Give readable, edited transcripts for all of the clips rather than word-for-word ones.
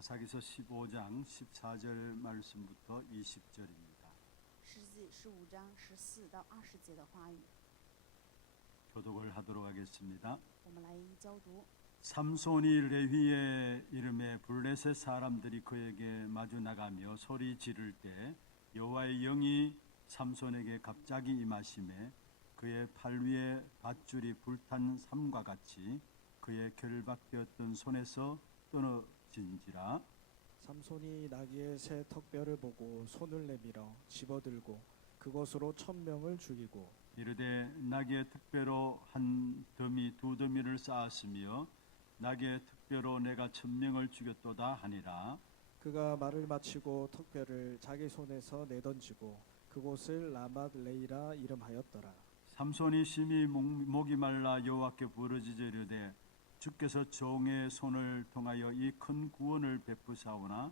사사기서 15장 14절 말씀부터 20절입니다. 诗记15章14到20节的话语， 교독을 하도록 하겠습니다. 我们来一一交读。 삼손이 레위의 이름에 블레셋 사람들이 그에게 마주 나가며 소리 지를 때 여호와의 영이 삼손에게 갑자기 임하심에 그의 팔 위에 밧줄이 불탄 삼과 같이 그의 결박되었던 손에서 떨어진지라. 삼손이 나귀의 새 턱뼈를 보고 손을 내밀어 집어들고 그것으로 1000명을 죽이고 이르되 나귀의 턱뼈로 한 더미 두 더미를 쌓았으며 나귀의 턱뼈로 내가 1000명을 죽였도다 하니라. 그가 말을 마치고 턱뼈를 자기 손에서 내던지고 그곳을 라맛 레이라 이름하였더라. 삼손이 심히 목이 말라 여호와께 부르짖어 이르되 주께서 종의 손을 통하여 이 큰 구원을 베푸사오나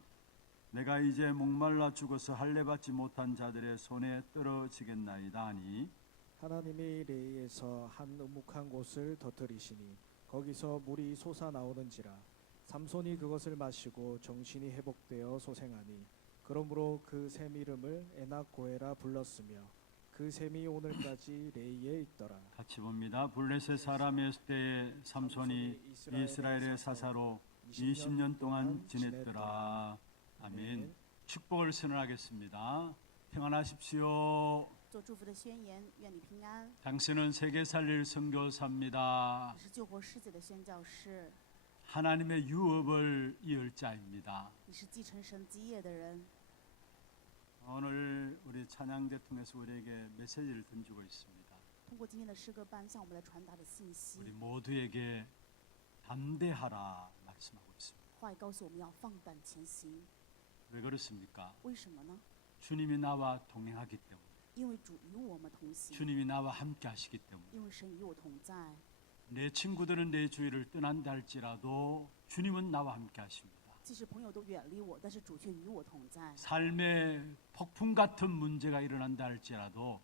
내가 이제 목말라 죽어서 할례 받지 못한 자들의 손에 떨어지겠나이다 하니 하나님이 레이에서 한 우묵한 곳을 터뜨리시니 거기서 물이 솟아나오는지라. 삼손이 그것을 마시고 정신이 회복되어 소생하니 그러므로 그 샘 이름을 에낙고에라 불렀으며 그 샘이 오늘까지 레이에 있더라. 같이 봅니다. 블레셋 사람이었을 때에 삼손이 이스라엘의 사사로 20년 동안 지냈더라. 아멘. 축복을 선언하겠습니다. 평안하십시오. 做祝福的宣言，愿你平安。 당신은 세계 살릴 선교사입니다. 你是救活世界的宣教士， 하나님의 유업을 이을 자입니다. 你是继承神基业的人。 오늘 우리 찬양대 통해서 우리에게 메시지를 던지고 있습니다. 通过今天的诗歌班向我们来传达的信息 우리 ， 모두에게 담대하라 말씀하고 있습니다. 话语告诉我们要放胆前行。 왜 그렇습니까? 为什么呢？ 주님이 나와 동행하기 때문에, 因为主与我们同行， 주님이 나와 함께 하시기 때문에. 因为神与我同在。 내 친구들은 내 주위를 떠난다 할지라도 주님은 나와 함께 하십니다. 即使朋友都远离我，但是主却与我同在。 삶의 폭풍 같은 문제가 일어난다 할지라도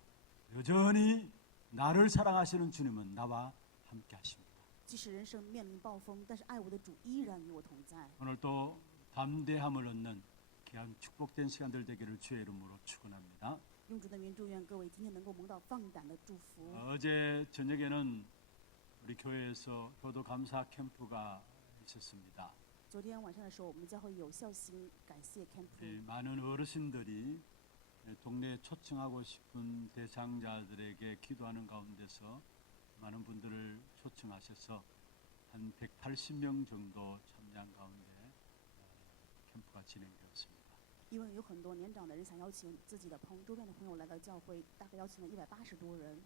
여전히 나를 사랑하시는 주님은 나와 함께 하십니다. 即使人生面临暴风，但是爱我的主依然与我同在。 오늘 또 담대함을 얻는 귀한 축복된 시간들 되기를 주의 이름으로 축원합니다. 用主的名祝愿各位今天能够蒙到放胆的祝福。 어제 저녁에는 우리 교회에서 교도 감사 캠프가 있었습니다. 昨天晚上的时候，我们教会有孝心感谢 camp， 우리 많은 어르신들이 동네에 초청하고 싶은 대상자들에게 기도하는 가운데서 많은 분들을 초청하셔서 한 180명 정도 참여한 가운데 캠프가 진행되었습니다. 因为有很多年长的人想邀请自己的周边的朋友来到教会，大概邀请了180多人。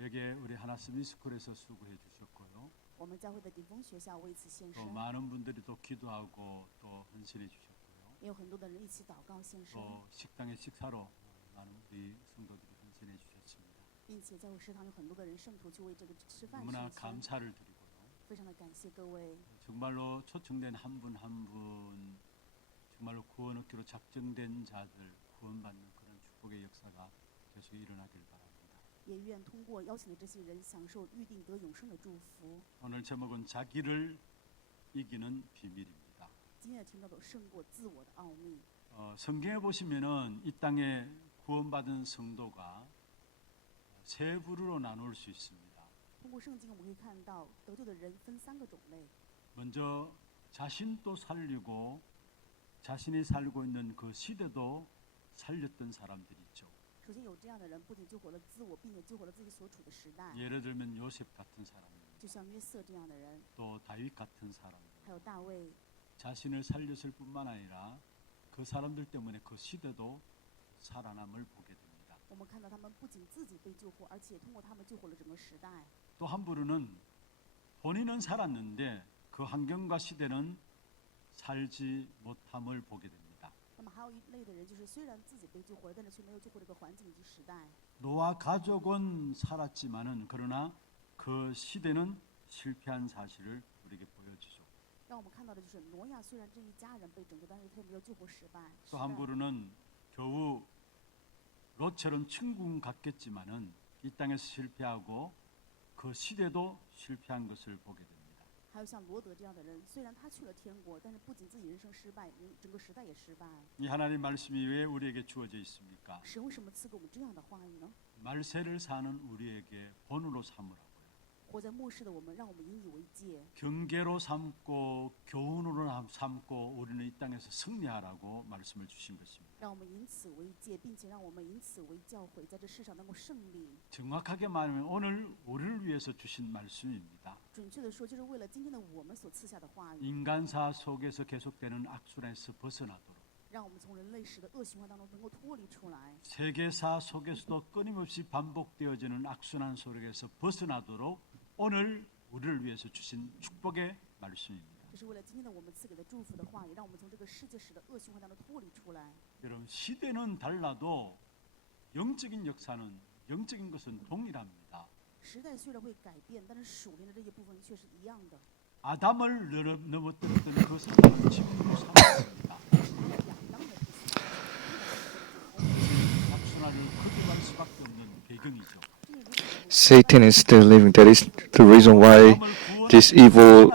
여기에 우리 하나스 미스쿨에서 수고해 주셨고요. 我们教会的顶峰学校为此献 또 身， 많은 분들이 또 기도하고 또 헌신해 주셨고요. 也有很多的人一起祷告献身， 또 식당의 식사로 많은 우리 성도들이 헌신해 주셨습니다. 并且教会食堂有很多的人圣徒去为这个吃饭 너무나 献身， 감사를 드리고요. 非常的感谢各位。 정말로 초청된 한 분 한 분 정말로 구원 얻기로 작정된 자들 구원받는 그런 축복의 역사가 계속 일어나길 바랍니다. 也愿通过邀请的这些人享受预定得永生的祝福。 오늘 제목은 자기를 이기는 비밀입니다. 今天的听到的胜过自我的奥秘。 성경에 보시면은 이 땅에 구원받은 성도가 세 부류로 나눌 수 있습니다. 通过圣经，我们可以看到得救的人分3个种类。 먼저 자신도 살리고 자신이 살고 있는 그 시대도 살렸던 사람들이 있죠. 首先有这样的人，不仅救活了自我，并且救活了自己所处的时代， 예를 들면 요셉 같은 사람입니다. 就像约瑟这样的人， 또 다윗 같은 사람들. 还有大卫。 자신을 살렸을 뿐만 아니라 그 사람들 때문에 그 시대도 살아남을 보게 됩니다. 我们看到他们不仅自己被救活，而且通过他们救活了整个时代。 또 한 부류는 본인은 살았는데 그 환경과 시대는 살지 못함을 보게 됩니다. 那么还有一类的人，就是虽然自己被救活了，但是却没有救活这个环境以及时代。 노아 가족은 살았지만은 그러나 그 시대는 실패한 사실을 우리에게 보여주죠. 让我们看到的就是挪亚虽然这一家人被拯救，但是他没有救活时代。 또 한 부류는 겨우 롯처럼 천국 갔겠지만은 이 땅에서 실패하고 그 시대도 실패한 것을 보게 됩니다. 还有像罗德这样的人，虽然他去了天国，但是不仅自己人生失败，整个时代也失败。 이 하나님 말씀이 왜 우리에게 주어져 있습니까? 神为什么赐给我们这样的话语呢？ 말세를 사는 우리에게 본으로 삼으라고요. 活在末世的我们，让我们引以为戒， 경계로 삼고 교훈으로 삼고 우리는 이 땅에서 승리하라고 말씀을 주신 것입니다. 让我们以此为戒，并且让我们以此为教诲，在这世上能够胜利。 정확하게 말하면 오늘 우리를 위해서 주신 말씀입니다. 准确的说，就是为了今天的我们所赐下的话语， 인간사 속에서 계속되는 악순환에서 벗어나도록 让我们从人类史的恶循环当中能够脱离出来。 세계사 속에서도 끊임없이 반복되어지는 악순환 속에서 벗어나도록 오늘 우리를 위해서 주신 축복의 말씀입니다. 这是为了今天的我们赐给的祝福的话语，让我们从这个世界史的恶循环当中脱离出来。 여러분 시대는 달라도 영적인 역사는 영적인 것은 동일합니다. 时代虽然会改变，但是属灵的这些部分却是一样的。 아담을 넘어뜨렸던 그 사건을 지금도 삼았습니다. 亚当的第四道 악순환을 거듭할 수밖에 없는 배경이죠. Satan is still living. That is the reason why these evil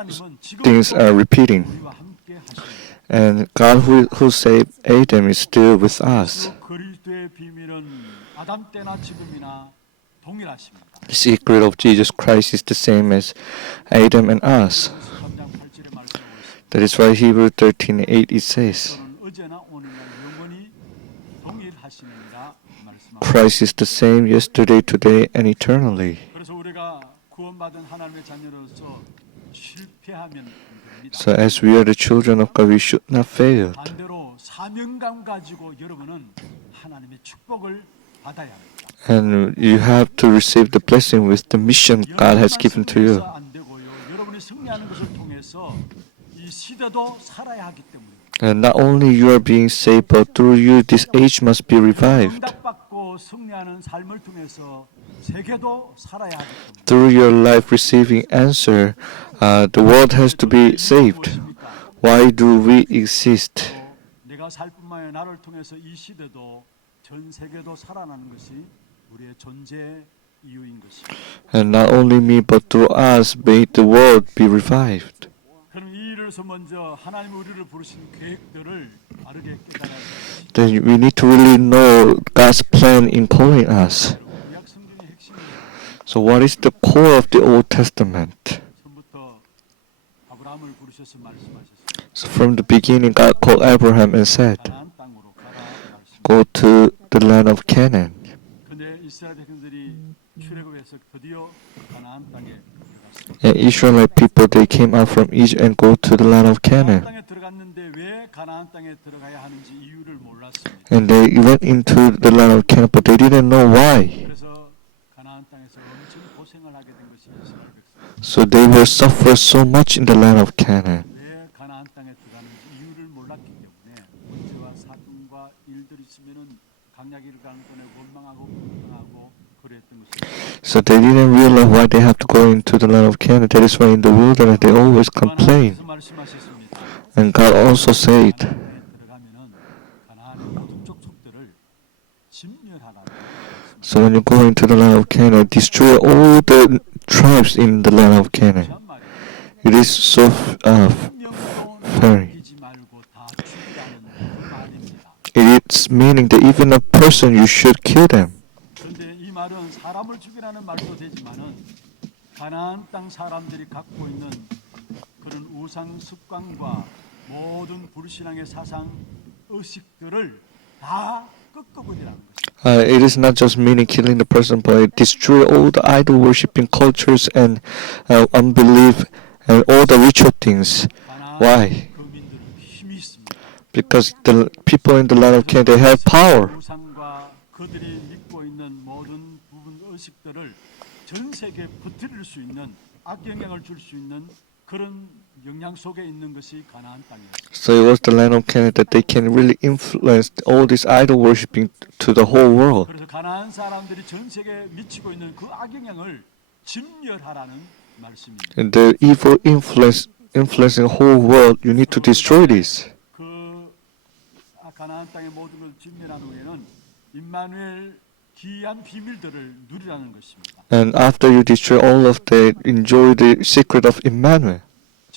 things are repeating. 우리와 함께 하십니다. And God who saved Adam is still with us. 그리스도의 비밀은 아담 때나 지금이나 동일하십니다. The secret of Jesus Christ is the same as Adam and us. 3장 8절에 말씀하고 있습니다. That is why Hebrew 13:8 it says, 저는 어제나 오늘날 영원히 동일하시느니라 말씀합니다. Christ is the same yesterday, today, and eternally. 그래서 우리가 구원받은 하나님의 자녀로서 실패하면 안 됩니다. So as we are the children of God, we should not fail. 반대로 사명감 가지고 여러분은 하나님의 축복을 받아야 합니다. And you have to receive the blessing with the mission God has given to you. 안 되고요. 여러분이 승리하는 것을 통해서 이 시대도 살아야 하기 때문에. And not only you are being saved, but through you this age must be revived. 응답받고 승리하는 삶을 통해서 세계도 살아야 하기 때문에. Through your life receiving answer, the world has to be saved. Why do we exist? 내가 살 뿐만 아니라 나를 통해서 이 시대도 전 세계도 살아나는 것이 우리의 존재 이유인 것입니다. And not only me, but through us, may the world be revived. 그럼 이 일에서 먼저 하나님 우리를 부르신 계획들을 바르게 깨달아야 됩니다. Then we need to really know God's plan in calling us. 구약 성경의 핵심입니다. So what is the core of the Old Testament? 처음부터 아브라함을 부르셔서 말씀하셨습니다. So from the beginning, God called Abraham and said, 가나안 땅으로 가라 말씀. Go to the land of Canaan. 근데 이스라엘 백성들이 출애굽해서 드디어 가나안 땅에 들어갔습니다. And Israelite people, they came out from Egypt and go to the land of 가나안 Canaan. 땅에 들어갔는데 왜 가나안 땅에 들어가야 하는지 이유를 몰랐습니다. And they went into the land of Canaan, but they didn't know why. 그래서 가나안 땅에서 엄청 고생을 하게 된 것이 이스라엘 백성. So they were suffered so much in the land of Canaan. 왜 가나안 땅에 들어가는지 이유를 몰랐기 때문에 문제와 사건과 일들이 있으면은 강약이를 가는 don에 원망하고 불평하고 그랬던 것입니다. So they didn't realize why they have to go into the land of Canaan. That is why in the wilderness they always complain. 하나님께서 말씀하셨습니다. And God also said, 가나안에 들어가면은 가나안의 모든 족속들을 진멸하라. so when you go into the land of Canaan, destroy all the tribes in the land of Canaan. It is so very. 이지 말고 다 죽이라는 그 말입니다. It's meaning that even a person, you should kill them. 그런데 이 말은 사람을 죽이라는 말도 되지만은 가나안 땅 사람들이 갖고 있는 그런 우상 습관과 모든 불신앙의 사상 의식들을 다 꺾어버리라는 것입니다. It is not just meaning killing the person, but it destroy all the idol worshipping cultures and unbelief and all the ritual things. Why? 거민들은 힘이 있습니다. Because the people in the land of Canaan, they have power. 우상과 그들이 믿고 있는 모든 부분 의식들을 전 세계에 퍼뜨릴 수 있는 악영향을 줄 수 있는 그런 영향 속에 있는 것이 가나안 땅이었습니다. So it was the land of Canaan that they can really influence all this idol worshipping to the whole world. 그래서 가나안 사람들이 전 세계에 미치고 있는 그 악영향을 진멸하라는 말씀입니다. And the evil influencing the whole world, you need to destroy this. 그 가나안 땅의 모든 걸 진멸한 후에는 임마누엘 기이한 비밀들을 누리라는 것입니다. And after you destroy all of that, enjoy the secret of Emmanuel.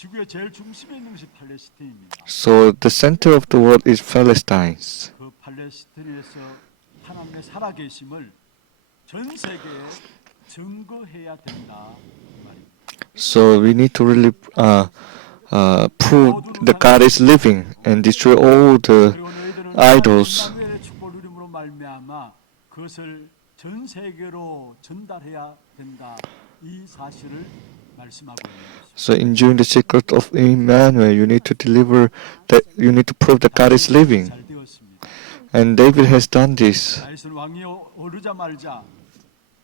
지구의 제일 중심에 있는 것이 팔레스틴입니다. So the center of the world is Palestine. 그 팔레스틴에서 하나님의 살아계심을 전 세계에 증거해야 된다 이 말입니다. So we need to really prove that God is living and destroy all the 그리고 너희들은 idols. 임마누엘의 축복을 누림으로 말미암아 그것을 전 세계로 전달해야 된다 이 사실을 말씀하고 있는 것입니다. So enjoying the secret of Emmanuel, you need to deliver that. You need to prove that God is living, 잘 되었습니다. and David has done this. 다윗은 왕이 오르자 말자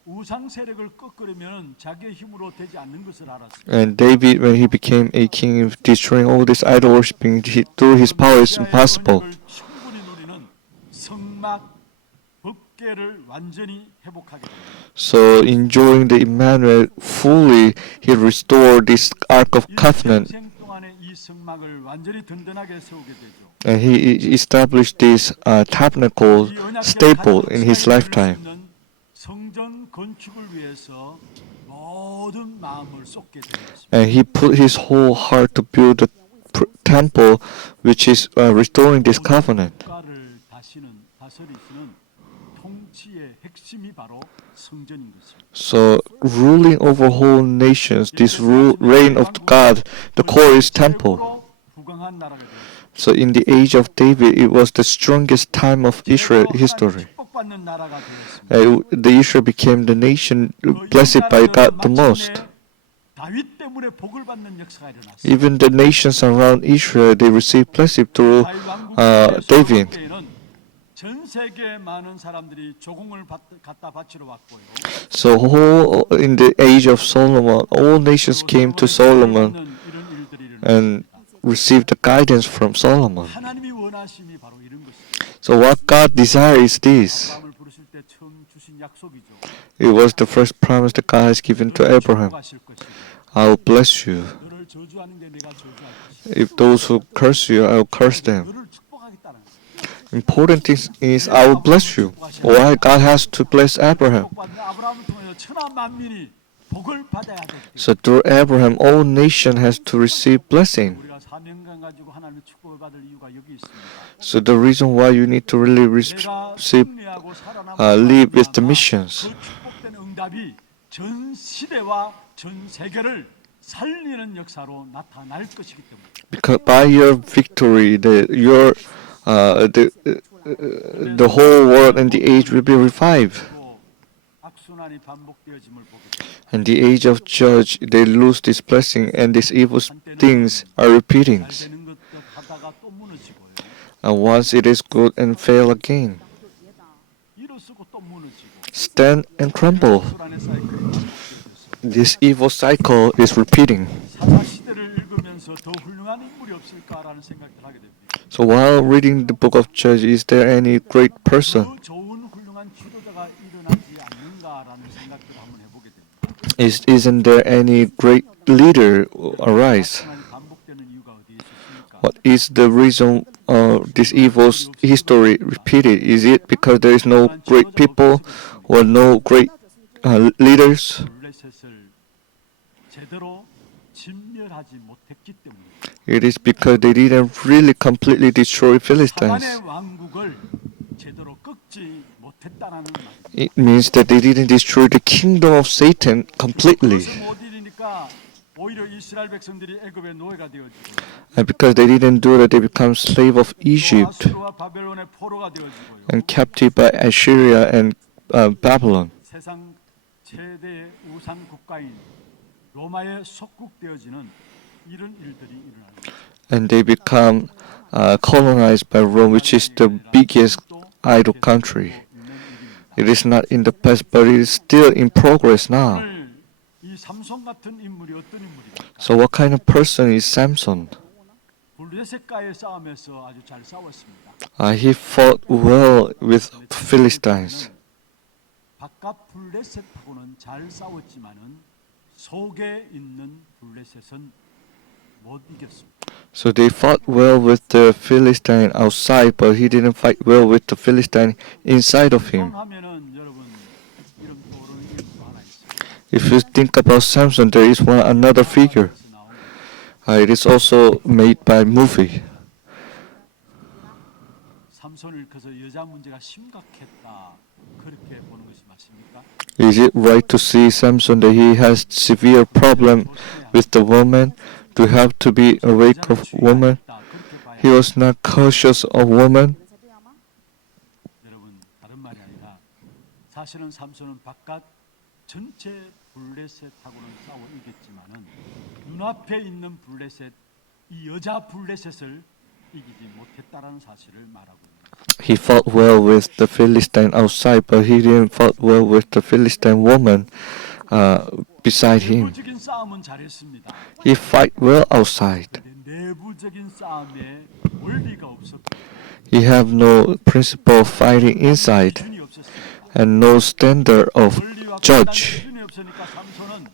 우상 세력을 꺾으려면 자기의 힘으로 되지 않는 것을 알았습니다. And David, when he became a king, destroying all this idol worshiping through his power is impossible. 충분히 누리는 성막 법궤를 완전히 회복하게 됩니다. So enjoying the Emmanuel fully, he restored this Ark of Covenant, 일생 동안에 이 성막을 완전히 든든하게 세우게 되죠. and he established this tabernacle 이 언약궤를 staple 가진 in his 목사님이 lifetime. 이룰 수 있는 성전 건축을 위해서 모든 마음을 쏟게 되었습니다. And he put his whole heart to build the temple, which is restoring this covenant. 국가를 다스리시는 통치의 핵심이 바로 성전인 것입니다. So ruling over whole nations, this reign of God, the core is temple. 최고로 부강한 나라가 되었습니다. So in the age of David, it was the strongest time of Israel history. 축복받는 나라가 되었습니다. The Israel became the nation blessed by God the most. 다윗 때문에 복을 받는 역사가 일어났습니다. Even the nations around Israel, they received blessing through 다윗 왕국의 David. 솔로몬께는 전 세계 많은 사람들이 조공을 갖다 바치러 왔고요. So whole in the age of Solomon, all nations came to Solomon 이런 일들이 and 일어났습니다. received the guidance from Solomon. 하나님이 원하심이 바로 이런 것입니다. So what God desires is this. 아브라함을 부르실 때 처음 주신 약속이죠. It was the first promise that God has given to 너를 Abraham. 축복하실 것이고 I will bless you. 너를 저주하는 게 내가 저주할 것이고 If those who curse you, I will curse them. 너를 축복하겠다는 거예요. Important thing is I will bless you. Why God has to bless Abraham? 축복받는 아브라함을 통해서 천하 만민이 복을 받아야 되기 때문에 So through Abraham, all nation has to receive blessing. 우리가 사명감 가지고 하나님의 축복을 받을 이유가 여기 있습니다. So the reason why you need to really 내가 receive, 승리하고 살아남은 live with the 사람들과 missions. 그 축복된 응답이 전 시대와 전 세계를 살리는 역사로 나타날 것이기 때문에 Because by your victory, the whole world and the age will be revived. 또 악순환이 반복되어짐을 보게 됩니다. And the age of judge, they lose this blessing, and these evil things are repeating. 잘 되는 것도 하다가 또 무너지고요. And once it is good and fail again, 然后就跌倒。 일어서고 또 무너지고 stand and crumble. 악순환의 사이클이 반복되어져서 This evil cycle is repeating. 사사 시대를 읽으면서 더 훌륭한 인물이 없을까라는 생각을 하게 됩니다. So while reading the book of Judges, is there any great person? 더 좋은 훌륭한 지도자가 일어나지 않는가라는 생각들을 한번 해보게 됩니다. Isn't there any great leader arise? 악순환이 반복되는 이유가 어디에 있습니까? What is the reason this evil history repeated? Is it because there is no great people or no great leaders? 블레셋을 제대로 진멸하지 못했기 때문에 It is because they didn't really completely destroy Philistines. 하만의 왕국을 제대로 꺾지 못했다는 말입니다. It means that they didn't destroy the kingdom of Satan completely. 그것을 못 이루니까 오히려 이스라엘 백성들이 애굽의 노예가 되어지고 And because they didn't do that, they become slave of Egypt 아수르와 바벨론의 포로가 되어지고요. and captive by Assyria and Babylon. 세상 최대의 우상 국가인 로마에 속국되어지는 이런 일들이 일어납니다. And they become colonized by Rome, which is the biggest idol country. It is not in the past, but it is still in progress now. 오늘 이 삼손 같은 인물이 어떤 인물입니까? So what kind of person is Samson? 블레셋과의 싸움에서 아주 잘 싸웠습니다. He fought well with Philistines. 바깥 블레셋하고는 잘 싸웠지만은 속에 있는 블레셋은 못 이겼습니다. So they fought well with the Philistine outside, but he didn't fight well with the Philistine inside of him. 하면은 여러분 이름 떠오르는 인물 하나 있어요. If you think about Samson, there is another figure. It is also made by movie. 삼손을 일컬어서 여자 문제가 심각했다. 그렇게 보는 것이 맞습니까? Is it right to see Samson that he has severe problem with the woman? To have to be awake of woman? He was not cautious of woman. 人才这样吗？ 여러분 다른 말이 아니라 사실은 삼손은 바깥 전체 블레셋하고는 싸워 이겼지만은 눈앞에 있는 블레셋 이 여자 블레셋을 이기지 못했다라는 사실을 말하고 있습니다. He fought well with the Philistine outside, but he didn't fight well with the Philistine woman beside him. 내부적인 싸움은 잘했습니다. He fight well outside. 근데 내부적인 싸움에 원리가 없었고 He have no principle of fighting inside 기준이 없었습니다. and no standard of 원리와 판단 judge. 기준이 없으니까 삼손은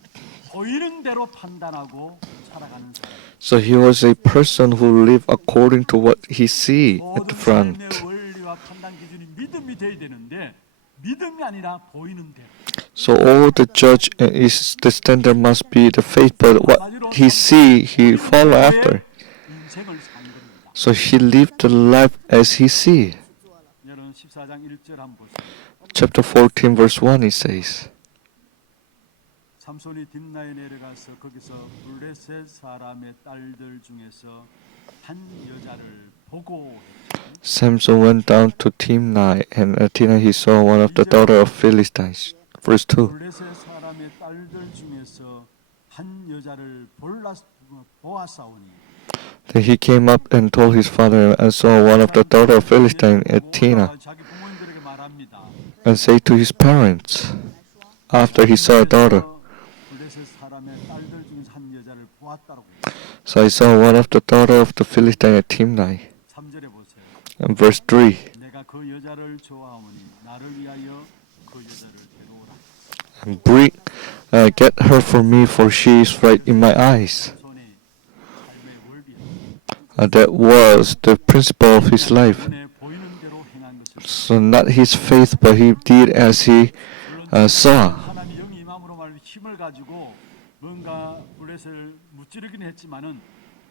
보이는 대로 판단하고 살아가는 사람. So he was a person who lived according to what he see at the 모든 front. 삶의 원리와 판단 기준이 믿음이 돼야 되는데 믿음이 아니라 보이는 대로. So all the judge is the standard must be the faith, but what he see, he follow after. 인생을 산 겁니다. So he lived the life as he see. 여러분 14장 1절 한번 보세요. Chapter 14, verse 1, it says, 삼손이 딥나에 내려가서 거기서 블레셋 사람의 딸들 중에서 한 여자를 보고 Samson went down to Timnah, and at Timnah he saw one of the daughter of Philistines. Verse 2. 블레셋 사람의 딸들 중에서 한 여자를 보았사오니 Then he came up and told his father, and saw one of the daughter of Philistine at Timnah, 자기 부모님들에게 말합니다. and say to his parents, after he saw a daughter, 블레셋 사람의 딸들 중에서 한 여자를 보았다라고. so I saw one of the daughter of the Philistine at Timnah. 3절에 보세요. And verse 3. 내가 그 여자를 좋아하오니 나를 위하여 그 여자를 데려오라. And bring, get her for me, for she is right in my eyes. 손이 삶의 월비야. That was the principle of his life. 눈에 보이는 대로 행한 것을. So not his faith, but he did as he saw. 하나님의 영이 임함으로 말하는 힘을 가지고 뭔가 블레셋을 무찌르긴 했지만은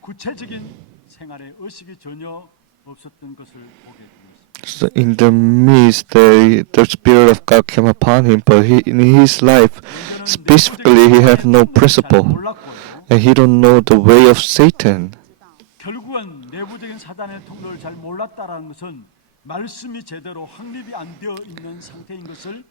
구체적인 생활에 의식이 전혀 없었던 것을 보게 되었습니다. So in the midst, the Spirit of God came upon him, but in his life, specifically, he had no principle, and he don't know the way of Satan. 결국은 내부적인 사단의 통로를 잘 몰랐다라는 것은 말씀이 제대로 확립이 안 되어 있는 상태인 것을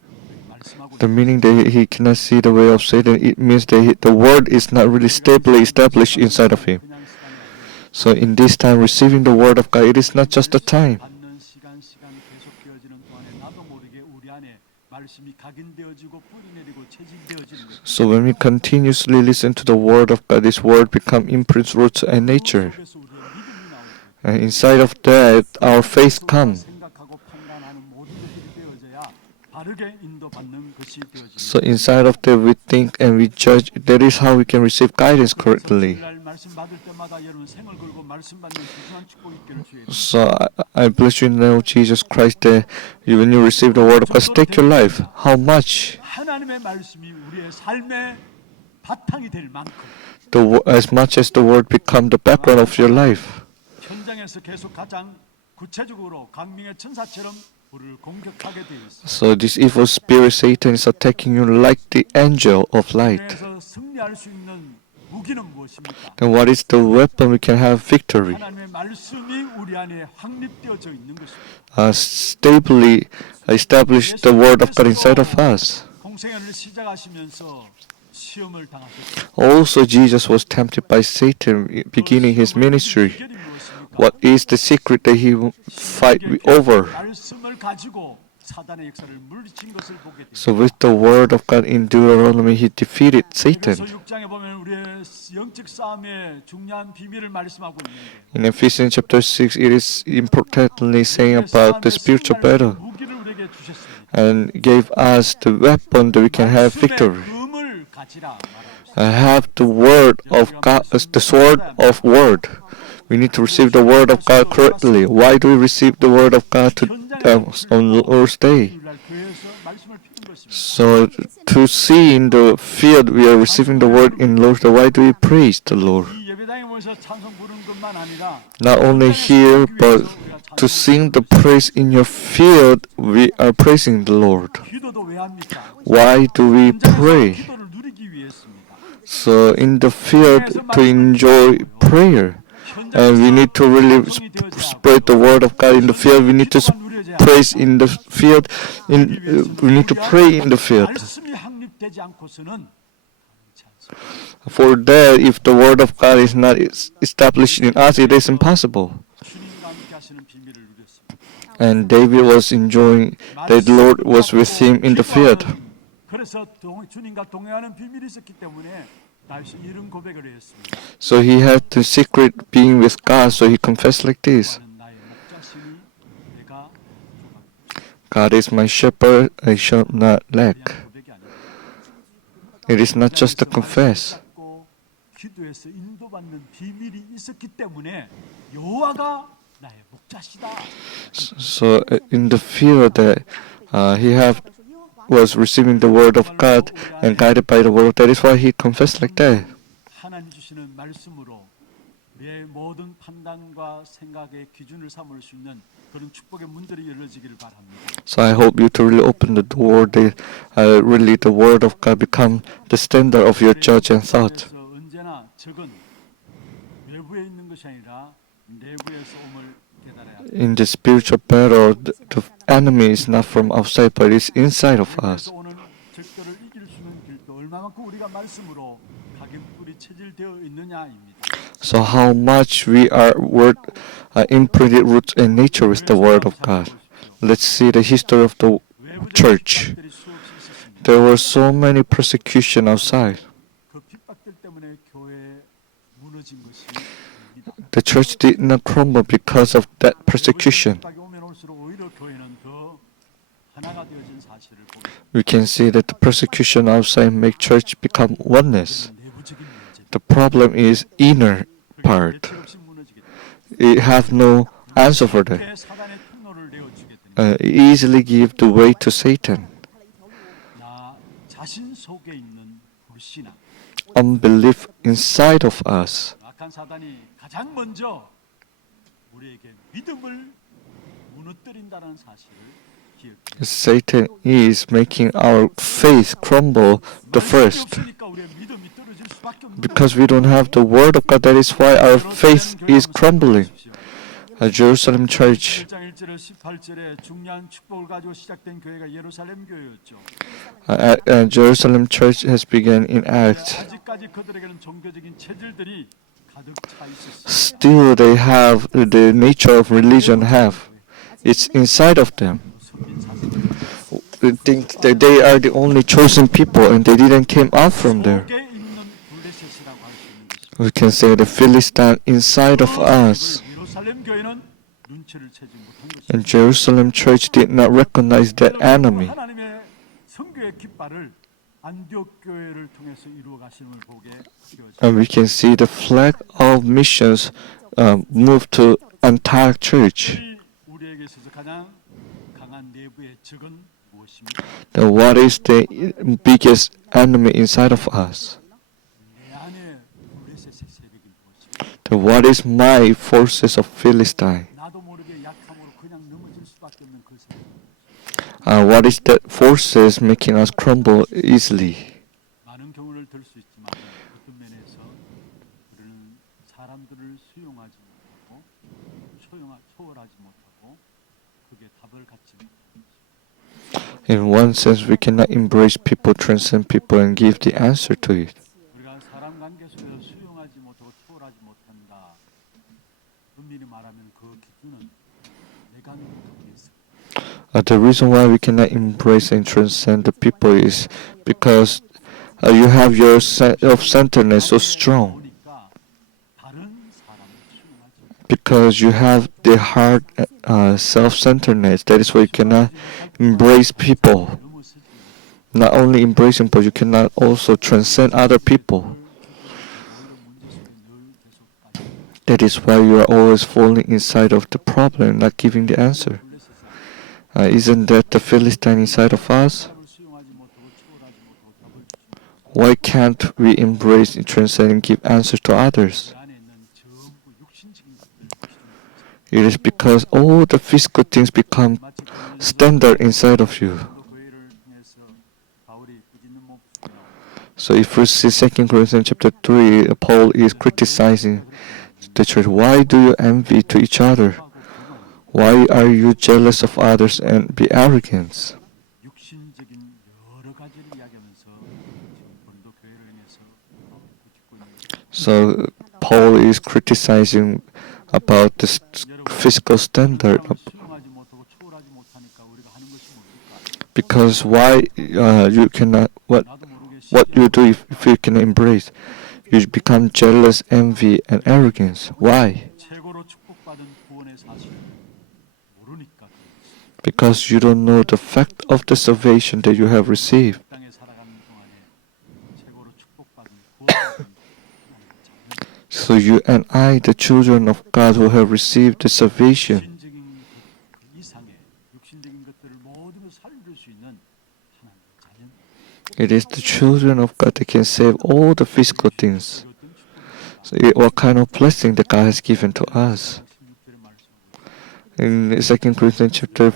말씀하고 The meaning that he cannot see the way of Satan, it means that the word is not really stably established inside of him. 그냥 시간이 아니에요. So in this time, receiving the word of God, it is not just the time. 받는 시간 계속되어지는 동안에 나도 모르게 우리 안에 말씀이 각인되어지고 뿌리내리고 체질되어지는 것. So when we continuously listen to the word of God, this word become imprint roots and nature. 속에서 우리의 믿음이 나오고 And inside of that, our faith comes. 생각하고 판단하는 모든 것들이 되어져야 바르게 인도받는 것이 되어집니다. So inside of that, we think and we judge. That is how we can receive guidance correctly. 주일날 말씀 받을 때마다 여러분 생을 걸고 말씀 받는 소중한 축복 있기를 주의. So I bless you in the name of Jesus Christ that when you receive the word of God, stake your life. How much? 하나님의 말씀이 우리의 삶의 바탕이 될 만큼 As much as the word become the background of your life. 현장에서 계속 가장 구체적으로 강민의 천사처럼 우리를 공격하게 되어 있습니다. So this evil spirit Satan is attacking you like the angel of light. 그래서 승리할 수 있는 무기는 무엇입니까? Then what is the weapon we can have victory? 하나님의 말씀이 우리 안에 확립되어져 있는 것입니다. Stably establish the word of God inside of us. 공생애를 시작하시면서 시험을 당하셨습니다. Also, Jesus was tempted by Satan beginning his ministry. 비결이 무엇입니까? What is the secret that he fight over? 말씀을 가지고 사단의 역사를 물리친 것을 보게 됩니다. So with the word of God in Deuteronomy, he defeated 그래서 Satan. 6장에 보면 우리의 영적 싸움의 중요한 비밀을 말씀하고 있는데 In Ephesians chapter 6, it is importantly saying about the spiritual battle 무기를 우리에게 주셨습니다. and gave us the weapon that we can have victory. 금을 가지라 말하고 있습니다. Have the word of God, the sword of word. We need to receive the word of God correctly. Why do we receive the word of God on Lord's Day? 주일날 교회에서 말씀을 피는 것입니다. So to see in the field we are receiving the word in Lord's Day, why do we praise the Lord? 이 예배당 매장에 모여서 찬송 부르는 것만 아니라 Not only here, but to sing the praise in your field, we are praising the Lord. 기도도 왜 합니까? Why do we 현장에서 pray? 기도를 누리기 위해서입니다. So in the field, to enjoy prayer. And we need to really spread the word of God in the field. We need to praise in the field. We need to pray in the field. 말씀이 확립되지 않고서는 For that, if the word of God is not established in us, it is impossible. 주님과 함께 하시는 비밀을 누렸습니다. And David was enjoying that the Lord was with him in the field. 그래서 주님과 동행하는 비밀이 있었기 때문에 다윗이 이런 고백을 했습니다. So he had the secret being with God, so he confessed like this. 나의 목자시니 내가 God is my shepherd, I shall not lack. 고백이 아닙니다. It is not just to confess. 기도에서 인도받는 비밀이 있었기 때문에 여호와가 나의 목자시다. So in the field that he was receiving the word of God and guided by the word, that is why he confessed like that. 하나님 주시는 말씀으로 내 모든 판단과 생각의 기준을 삼을 수 있는 그런 축복의 문들이 열려지기를 바랍니다. So I hope you to really open the door that really the word of God become the standard of your judge and thought. 그래서 언제나 적은 외부에 있는 것이 아니라 내부에서 옴을 깨달아야 합니다. In the spiritual battle, the enemy is not from outside, but it's inside of us. 그래서 오늘 적들을 이길 수 있는 길도 얼마만큼 우리가 말씀으로 각인뿌리 체질되어 있느냐입니다. So how much we are imprinted roots in nature with the word of God. Let's see the history of the church. 핍박들이 수없이 있었습니다. There were so many persecution outside. 그 핍박들 때문에 교회에 무너진 것이 아닙니다. The church did not crumble because of that persecution. 핍박이 오면 올수록 오히려 교회는 더 하나가 되어진 사실을 봅니다. We can see that the persecution outside make church become oneness. 내부적인 문제. The problem is inner part. 대책 없이 무너지게 됩니다. It have no answer for that. 그때 사단의 통로를 내어주게 됩니다. Easily give the way to Satan. 나 자신 속에 있는 불신앙. Unbelief inside of us. 악한 사단이 가장 먼저 우리에게 믿음을 무너뜨린다는 사실을 기억해야 합니다. Satan is making our faith crumble the first. 없으니까 우리의 믿음이 떨어질 수밖에 없는 Because we don't have the word of God, that is why our faith is crumbling. Jerusalem church, 1장 1절에 18절에 중요한 축복을 가지고 시작된 교회가 예루살렘 교회였죠. Jerusalem church has begun in Acts. 아직까지 그들에게는 종교적인 체질들이 가득 차 있었어요. Still, they have the nature of religion. It's inside of them. 숨긴 사슬. They think that they are the only chosen people, and they didn't came out from there. 속에 있는 블레셋이라고 할 수 있는 것입니다. We can say the Philistine inside of us. 예루살렘 교회는 눈치를 채지 못한 것입니다. And Jerusalem church did not recognize that enemy. 하나님의 성교의 깃발을 안디옥 교회를 통해서 이루어 가심을 보게 되어집니다. And we can see the flag of missions move to Antioch church. 우리에게 있어서 가장 강한 내부의 적은 무엇입니까? Then what is the biggest enemy inside of us? 내 안에 블레셋의 세력이 무엇입니까? Then what is my forces of Philistine? 나도 모르게 약함으로 그냥 넘어질 수밖에 없는 그 세력. What is that forces making us crumble easily? 많은 경우를 들 수 있지만 어떤 면에서 우리는 사람들을 수용하지 못하고 초월하지 못하고 그게 답을 갖지 못하고 In one sense, we cannot embrace people, transcend people, and give the answer to it. 우리가 사람 관계 속에서 수용하지 못하고 초월하지 못한다. 엄밀히 말하면 그 기준은 내가 능력하고 있어. The reason why we cannot embrace and transcend the people is because you have your self-centeredness so strong. 보니까 다른 사람을 수용하지 못하고 Because you have the hard self-centeredness, that is why you cannot embrace people. 넘어서지 Not only embracing, but you cannot also transcend other people. That is why you are always falling inside of the problem, not giving the answer. Isn't that the Philistine inside of us? 수용하지 못하고 초월하지 못하고 답을 Why can't we embrace, transcend, and give answers to others? 그 안에 있는 It is because all the physical things become 마치 그는 standard inside of you. 교회를 통해서 바울이 꾸짖는 목소리가 So if we see 2 Corinthians chapter 3, Paul is criticizing the church. Why do you envy to each other? Why are you jealous of others and be arrogant? 육신적인 여러 가지를 이야기하면서 지금 고린도 교회를 향해서 꾸짖고 있는 거예요. So Paul is criticizing about the physical standard 수용하지 못하고 초월하지 못하니까 우리가 하는 것이 뭡니까? because why you cannot 나도 모르게 what you do if you can embrace you become jealous, envy, and arrogance. Why? 최고로 축복받은 구원의 사실 모르니까 그렇지. Because you don't know the fact of the salvation that you have received. 이 땅에 살아가는 동안에 최고로 축복받은 구원의 자녀. So you and I, the children of God who have received the salvation, 육신적인 그 이상의 육신적인 것들을 모두 살릴 수 있는 하나님의 자녀. it is the children of God that can save all the physical things. 어떤 축복입니까? So what kind of blessing that God has given to us? 16절의 말씀으로 In 2 Corinthians chapter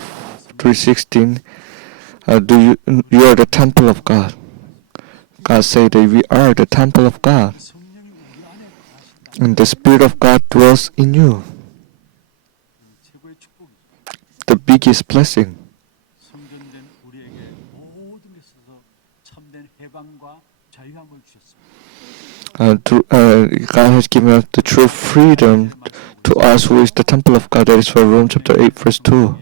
3:16, you are the temple of God. God said that we are the temple of God, 성령이 우리 안에 거하신다. and the Spirit of God dwells in you. 최고의 축복이죠. The biggest blessing. 성전된 우리에게 모든 것에서 참된 해방과 자유함을 주셨습니다. God has given us the true freedom to us who is the temple of God. That is for Romans chapter 8 verse 2.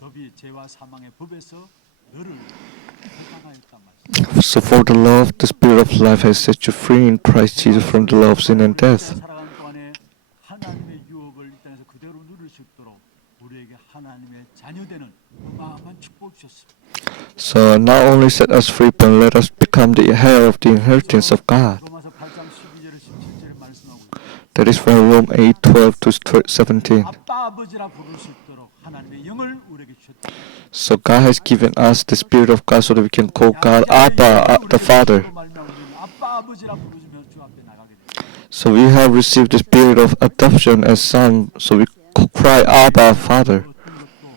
법이 죄와 사망의 법에서 너를 해방하였단 말이야. So for the love, the Spirit of life has set you free in Christ Jesus from the law of sin and death. 살아가는 동안에 하나님의 유업을 이 땅에서 그대로 누릴 수 있도록 우리에게 하나님의 자녀되는 어마어마한 축복을 주셨습니다. So not only set us free, but let us become the heir of the inheritance of God. 로마서 8장 12절에 17절에 말씀하고 있습니다. That is from Rome 8:12 to 17. 아빠 아버지라 부를 수 있도록 하나님의 영을 우리에게 주셨다. So God has given us the Spirit of God so that we can call God Abba, the Father. 아빠 아버지라 부르시며 주 앞에 나가게 됩니다. So we have received the Spirit of adoption as son, so we cry Abba, Father. 어떤 것도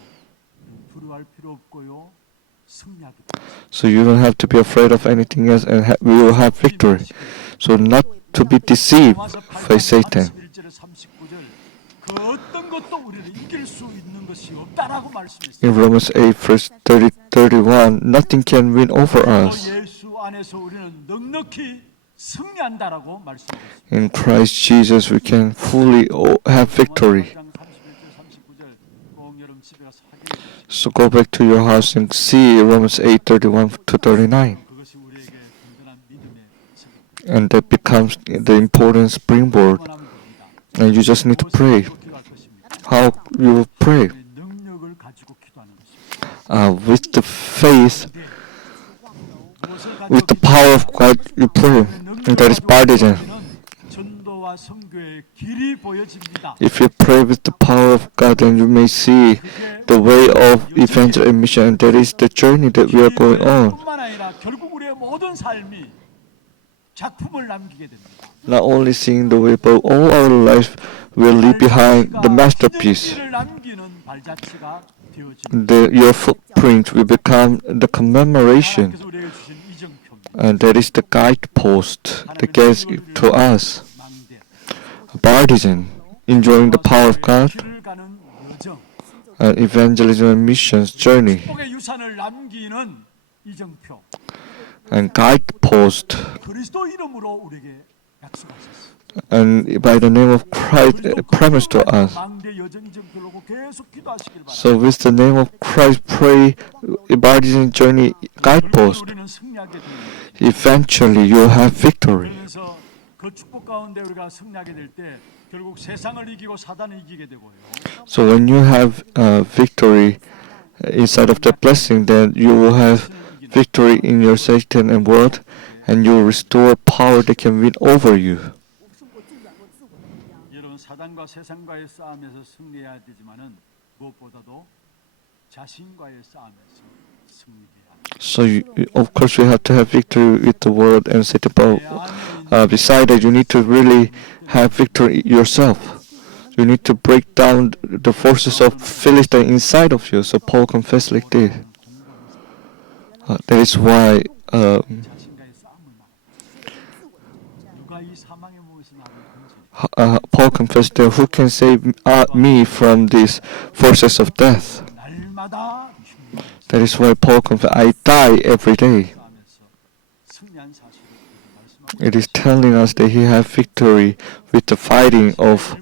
두려워할 필요 없고요. 승리하게 됩니다. So you don't have to be afraid of anything else, and we will have victory. So not to be deceived by Satan. 31절에 39절 그 어떤 것도 우리를 이길 수 있는 것이 없다라고 말씀했습니다. In Romans 8 verse 31, nothing can win over us. 예수 안에서 우리는 넉넉히 승리한다라고 말씀하셨습니다. In Christ Jesus, we can fully have victory. 31절 39절 꼭 여러분 집에 가서 확인해 보십시오. So go back to your house and see Romans 8:31 to 39. 그것이 우리에게 든든한 믿음의 습관. And that becomes the important springboard. 원하면 됩니다. And you just need to pray. 무엇을 기도할 것입니까? How you will pray? 우리의 능력을 가지고 기도하는 것입니다. With the faith, 무엇을 with the 가지고 power of God, you pray. And that is baptism. 전도와 선교의 길이 보여집니다. If you pray with the power of God, then you may see the way of evangel and mission. And that is the journey that we are going on. 뿐만 아니라 결국 우리의 모든 삶이 작품을 남기게 됩니다. Not only seeing the way, but all our life will leave behind the masterpiece. 기념비를 남기는 발자취가 되어집니다. Your footprint will become the commemoration. 하나님께서 우리에게 주신 이정표입니다. And that is the guidepost that gives to us 망대. baptism, enjoying the power of God, 길을 가는 여정. and evangelism and missions journey, 축복의 유산을 남기는 이정표. and guidepost. 그리스도 이름으로 우리에게 약속하셨습니다. And by the name of Christ, promised to us. 망대 여정 이정표로 계속 기도하시길 바랍니다. So with the name of Christ, pray baptism journey guidepost. 우리는 승리하게 됩니다. Eventually, you'll have victory. 그래서 그 축복 가운데 우리가 승리하게 될 때 결국 세상을 이기고 사단을 이기게 되고요. So when you have victory inside of the blessing, then you will have victory in your Satan and world, and you will restore power that can win over you. 胜过最软弱自我的力量。 여러분 사단과 세상과의 싸움에서 승리해야 되지만은 무엇보다도 자신과의 싸움에서 승리해야 합니다. So of course we have to have victory with the world and Satan, but Besides that, you need to really have victory yourself. You need to break down the forces of Philistine inside of you. So Paul confessed like this. That is why 자신과의 싸움을 말합니다. 누가 이 사망의 몸에서 나를 건져 Paul confessed that who can save me from these forces of death. 날마다 죽는 That is why Paul confessed, I die every day. 싸움에서 승리한 사실을 말씀하고 It is telling us that he had victory with the fighting of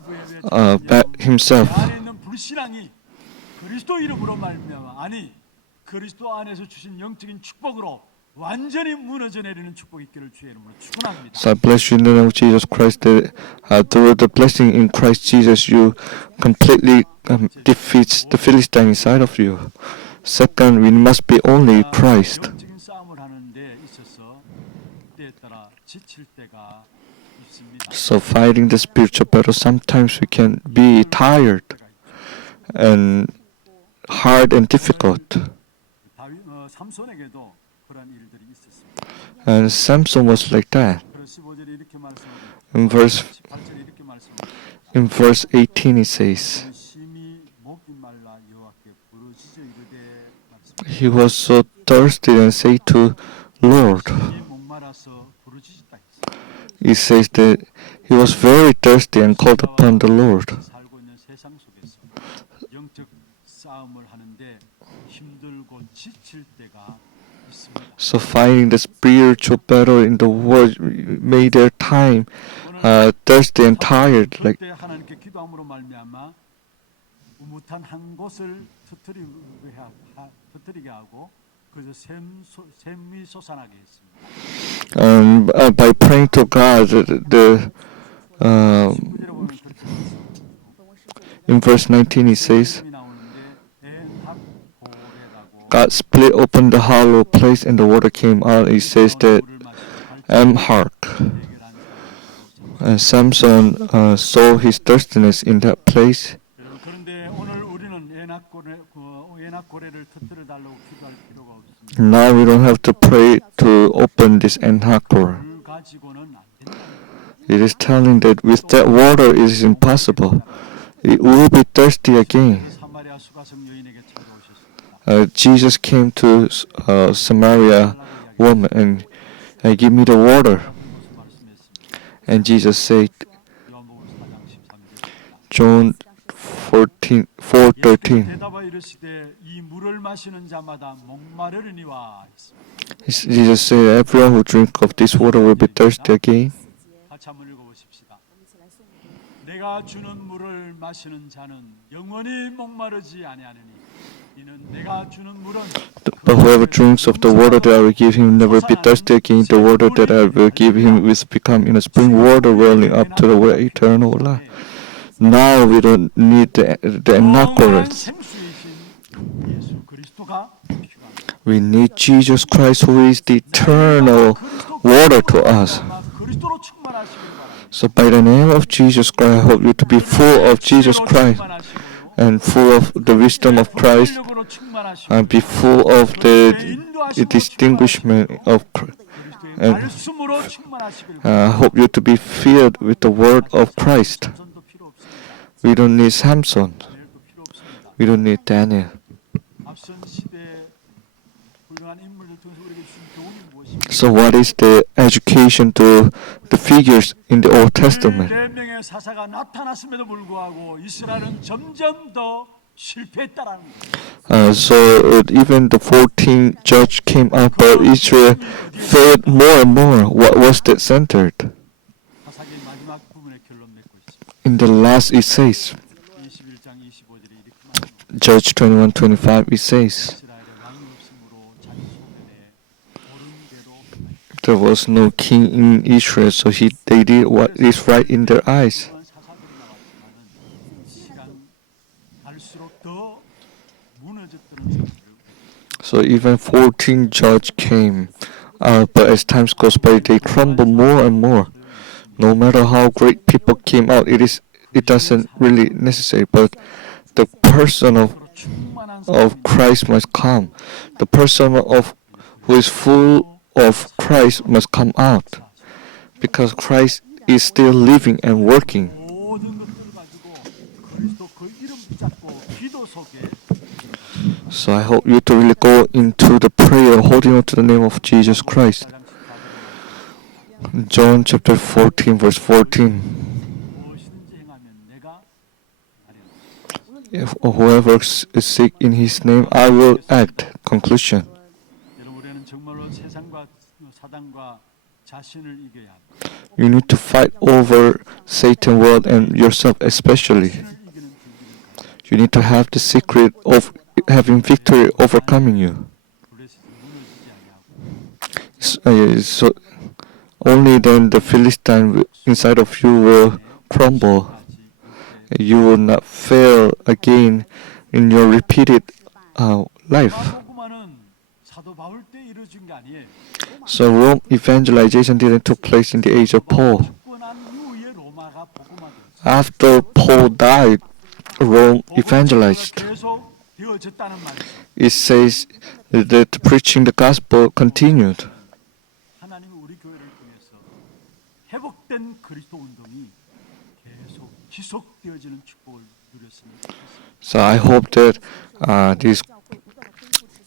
himself. 그 안에 있는 불신앙이 그리스도 이름으로 말미암아 아니 그리스도 안에서 주신 영적인 축복으로 완전히 무너져 내리는 축복이 있기를 주의 이름으로 축원합니다. So I bless you in the name of Jesus Christ that through the blessing in Christ Jesus you completely defeats the Philistine inside of you. Second, we must be only Christ. 영적인 싸움을 하는 데 있어서 때에 따라 지칠 때가 있습니다. So fighting the spiritual battle, sometimes we can be tired and hard and difficult. 삼손에게도 그런 일들이 있었습니다. And Samson was like that. 그래서 15절에 이렇게 말씀합니다. In verse 18절에 이렇게 말씀합니다. In verse 18 it says, 심히 목이 말라 여호와께 부르짖어 이르되 말씀합니다. he was so thirsty and said to Lord. 심히 목마라서 부르짖었다 했습니다. It says that he was very thirsty and called upon the Lord. 살고 있는 세상 속에서 영적 싸움을 하는데 힘들고 지칠 때가 있습니다. So fighting the spiritual battle in the world made their time thirsty and tired. Like 그때 하나님께 기도함으로 말미암아 우뭇한 한 곳을 터뜨리게 하고 그래서 샘이 솟아나게 했습니다. by praying to God, 구절에 보면 그렇게 in verse 19 it says, 샘이 나오는데 엔합고레라고 God split open the hollow place and the water came out. It says that 물을 마시고 Amhark. 발길한 And Samson saw his thirstiness in that place. 그런데 오늘 우리는 엔합고레를 터뜨려 달라고 기도할 필요가 없습니다. Now we don't have to pray to open this Enhakor. 물 가지고는 안 된다. It is telling that with that water it is impossible. It will be thirsty again. 사마리아 수가성 여인에게 찾아오셨습니다. Jesus came to Samaria woman and give me the water. 무슨 말씀했습니까? And Jesus said, 요한복음 4장 13절입니다. John 4:13. 대답하 이르시되 이 물을 마시는 자마다 목마르리니와 했습니다. Jesus said, everyone who drink of this water will be thirsty again. 같이 한번 읽어보십시다. 내가 주는 물을 마시는 자는 영원히 목마르지 아니하느니 이는 내가 주는 물은 But whoever drinks of the water that I will give him never be thirsty again. The water that I will give him will become in a spring water welling up to the eternal life. Now we don't need the Enhakoras. 예수 그리스도가 필요합니다. We need Jesus Christ who is the eternal water to us. 그리스도로 충만하시길 바랍니다. So by the name of Jesus Christ, I hope you to be full of Jesus Christ and full of the wisdom of Christ and be full of the distinguishment of Christ. And 말씀으로 충만하시길 I hope you to be filled with the word of Christ. 바랍니다. 필요 없습니다. We don't need Samson. 내일도 필요 없습니다. We don't need Daniel. 앞선 시대에 훌륭한 인물들 통해서 우리에게 주신 교훈이 무엇입니까? So what is the education to the figures in the Old Testament? 4명의 사사가 나타났음에도 불구하고 이스라엘은 점점 더 실패했다라는 거예요. So even the 14 judge came out, but Israel failed more and more. What was that centered? 사사기의 마지막 부분에 결론 맺고 있습니다. In the last it says, 21장 25절에 이렇게 말합니다. Judge 21:25 it says, 이스라엘의 왕이 없으므로 자기 소견에 옳은 대로 there was no king in Israel, so they did what is right in their eyes. 그런 사사들이 나왔지만은 시간 갈수록 더 무너졌다는 사실을 So even 14 judge came, but as time goes by, they crumble more and more. No matter how great people came out, it doesn't really necessary. But the person of Christ must come. The person of who is full of Christ must come out. because Christ is still living and working. 모든 것들을 가지고 그리스도 그 이름 붙잡고 기도 속에 So I hope you to really go into the prayer holding on to the name of Jesus Christ. 4장 14절에 John chapter 14 verse 14. 무엇이든지 행하면 내가 If whoever is sick in his name, I will act. Conclusion. 여러분 우리는 정말로 세상과 사단과 자신을 이겨야 합니다. You need to fight over Satan world and yourself especially. 자신을 이기는 준비를 가지고 You need to have the secret of having victory overcoming you. 블레셋이 무너지지 아니하고 So only then the Philistine inside of you will crumble. You will not fail again in your repeated life. 로마는 사도 바울 때 이루어진 게 아니에요. So Rome evangelization didn't take place in the age of Paul. 집권한 이후에 로마가 복음화되었어요. After Paul died, Rome evangelized. 계속 되어졌다는 말이죠. It says that preaching the gospel continued. 하나님이 우리 교회를 통해서 회복된 그리스도 운동이 계속 지속되어지는 축복을 누렸으면 좋겠습니다. So I hope that this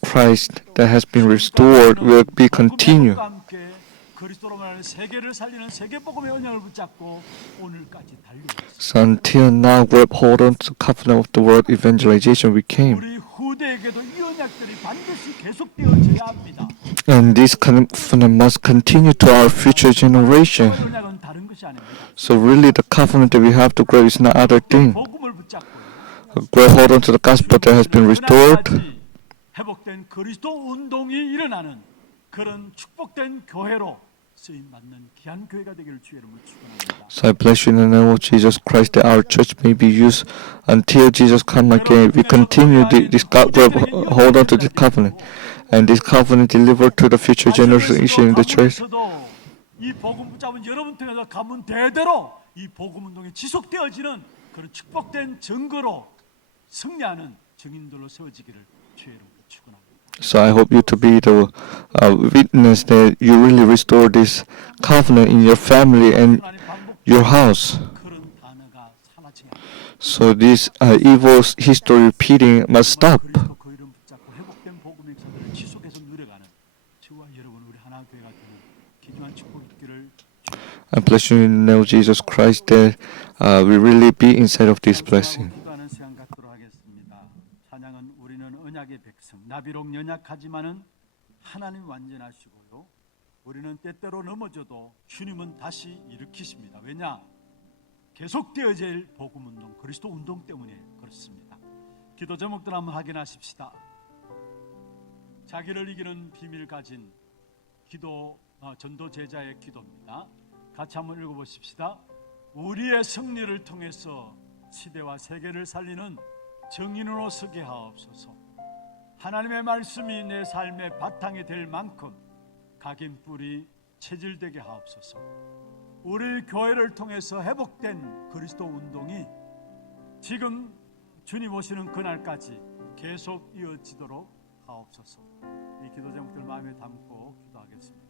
Christ that has been restored will be continued. 복음과 함께 그리스도로 말하는 세계를 살리는 세계복음의 언약을 붙잡고 오늘까지 달리고 있습니다. So until now, grab hold on to the covenant of the word evangelization we came. 우리 후대에게도 이 언약들이 반드시 계속되어져야 합니다. And this covenant must continue to our future generation. 언약은 다른 것이 아닙니다. So really the covenant that we have to grab is not other thing. 복음을 붙잡고 Grab hold on to the gospel that has been restored. 회복된 그리스도 운동이 일어나는 그런 축복된 교회로 쓰임 받는 귀한 교회가 되기를 주의 이름으로 축원합니다. So I bless you in the name of Jesus Christ that our church may be used until Jesus come again. We continue this grab hold on to this covenant. And this covenant delivered to the future generation in the church. 이 복음 붙잡은 여러분 통해서 가문 대대로 이 복음 운동이 지속되어지는 그런 축복된 증거로 승리하는 증인들로 세워지기를 주의 이름으로 축원합니다. So I hope you to be the witness that you really restore this covenant in your family and your house. 그런 단어가 사라지게 합니다. So this evil history repeating must stop. 그리스도 그 이름 붙잡고 회복된 복음의 역사들을 지속해서 누려가는 저와 여러분 우리 하나 교회가 되는 귀중한 축복이 있기를 I bless you in the name of Jesus Christ that we really be inside of this blessing. 기도하는 시간 갖도록 하겠습니다. 찬양은 우리는 언약의 백성 나비록 연약하지만은 하나님 완전하시고요. 우리는 때때로 넘어져도 주님은 다시 일으키십니다. 왜냐? 계속되어질 복음 운동, 그리스도 운동 때문에 그렇습니다. 기도 제목들 한번 확인하십시다. 자기를 이기는 비밀 가진 기도 전도 제자의 기도입니다. 같이 한번 읽어보십시다. 우리의 승리를 통해서 시대와 세계를 살리는 정인으로 서게 하옵소서. 하나님의 말씀이 내 삶의 바탕이 될 만큼 각인뿔이 체질되게 하옵소서. 우리 교회를 통해서 회복된 그리스도 운동이 지금 주님 오시는 그날까지 계속 이어지도록 하옵소서. 이 기도 제목들 마음에 담고 기도하겠습니다.